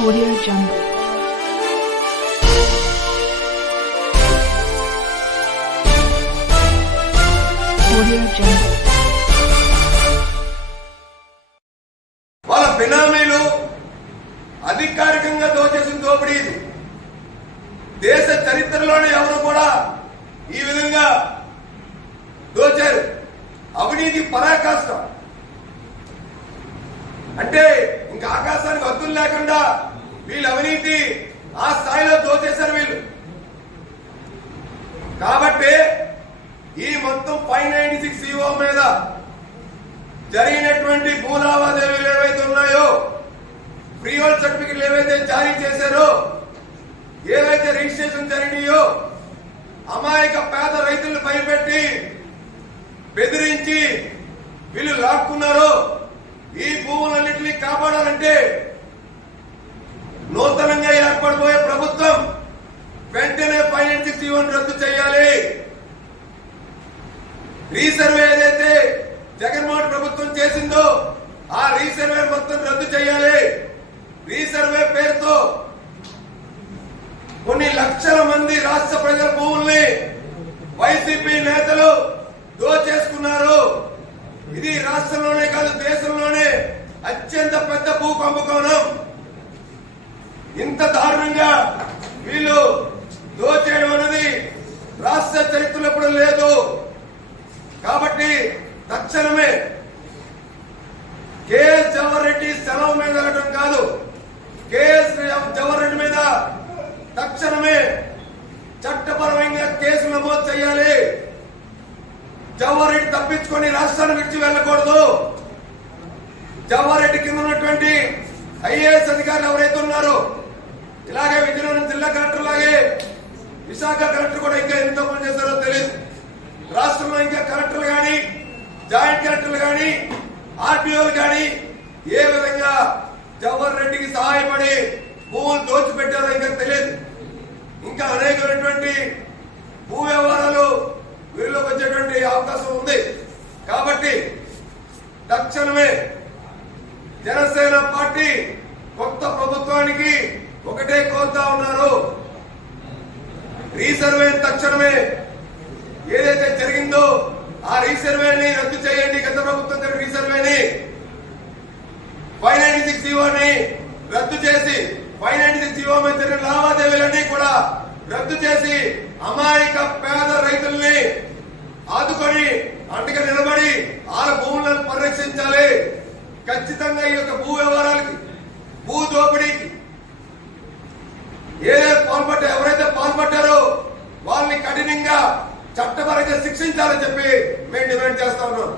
Audio Jungle. Audio Jungle. వాళ్ళ బినామీలు అధికారికంగా దోచేసిన దోపిడీ ఇది దేశ చరిత్రలోనే ఎవరు కూడా ఈ విధంగా దోచారు అవినీతి పరాకాష్టం అంటే ఇంకా ఆకాశ లేకుండా వీళ్ళు అవినీతి ఆ స్థాయిలో దోచేశారు వీళ్ళు. కాబట్టి ఈ మొత్తం ఫైవ్ నైన్టీ సిక్స్ ఈఓ మీద జరిగినటువంటి భూ లావాదేవీలు ఏవైతే ఉన్నాయో ఫ్రీ హోల్డ్ సర్టిఫికెట్లు ఏవైతే జారీ చేశారో ఏవైతే రిజిస్ట్రేషన్ జరిగినాయో అమాయక పేద రైతులను భయపెట్టి బెదిరి వీళ్ళు లాక్కున్నారో ఈ భూములన్నింటినీ కాపాడాలంటే నూతనంగా ఏర్పడబోయే ప్రభుత్వం వెంటనే ఫైనాన్స్ సిక్స్టీ వన్ రద్దు చేయాలి. రీసర్వే ఏదైతే జగన్మోహన్ ప్రభుత్వం చేసిందో ఆ రీసర్వే మొత్తం రద్దు చేయాలి. రీసర్వే పేరుతో కొన్ని లక్షల మంది రాష్ట్ర ప్రజల భూముల్ని వైసీపీ నేతలు దోచేసుకున్నారు. ఇది రాష్ట్రంలోనే కాదు దేశంలోనే అత్యంత పెద్ద భూ కుంభకోణం ఇంత దారుణంగా వీళ్ళు దోచేయడం అనేది రాష్ట్ర చరిత్రలో ఎప్పుడు లేదు. కాబట్టి తక్షణమే కేఎస్ జవహర్ రెడ్డి సెలవు మీద వెళ్ళడం కాదు. కేఎస్ జవహర్ రెడ్డి మీద తక్షణమే చట్టపరమైన కేసు నమోదు చేయాలి. జవహర్ రెడ్డి తప్పించుకొని రాష్ట్రాన్ని విడిచి వెళ్ళకూడదు. జవహర్ రెడ్డి కింద ఉన్నటువంటి ఐఏఎస్ అధికారులు ఎవరైతే ఉన్నారో ఇలాగే విజయనగరం జిల్లా కలెక్టర్ లాగే విశాఖ కలెక్టర్ కూడా ఇంకా ఎంత పని చేశారో తెలియదు. రాష్ట్రంలో ఇంకా కలెక్టర్లు కానీ జాయింట్ కలెక్టర్లు కానీ ఆర్టీఓలు కానీ ఏ విధంగా జవహర్ రెడ్డికి సహాయపడి భూములు దోచిపెట్టారో ఇంకా తెలియదు. ఇంకా అనేకమైనటువంటి భూ వ్యవహారాలు వీరిలోకి వచ్చేటువంటి అవకాశం ఉంది. కాబట్టి తక్షణమే జనసేన పార్టీ కొత్త ప్రభుత్వానికి ఒకటే కోరుతా ఉన్నారు. రీసర్వే తక్షణమే ఏదైతే జరిగిందో ఆ రీసర్వేని రద్దు చేయండి. గత ప్రభుత్వం జరిగిన రీసర్వేని ఫైవ్ నైన్టీ సిక్స్ జీవోని రద్దు చేసి ఫైవ్ నైన్టీ సిక్స్ జీవో మీద జరిగిన లావాదేవీలన్నీ కూడా రద్దు చేసి అమాయక పేద రైతుల్ని ఆదుకొని అండగా నిలబడి వాళ్ళ భూములను పరిరక్షించాలి. ఖచ్చితంగా ఈ యొక్క భూ వ్యవహారాలకి భూ దోపిడీకి ఏదైతే పాల్పడ్డా ఎవరైతే పాల్పడ్డారో వాళ్ళని కఠినంగా చట్టపరంగా శిక్షించాలని చెప్పి మేము డిమాండ్ చేస్తా ఉన్నాం.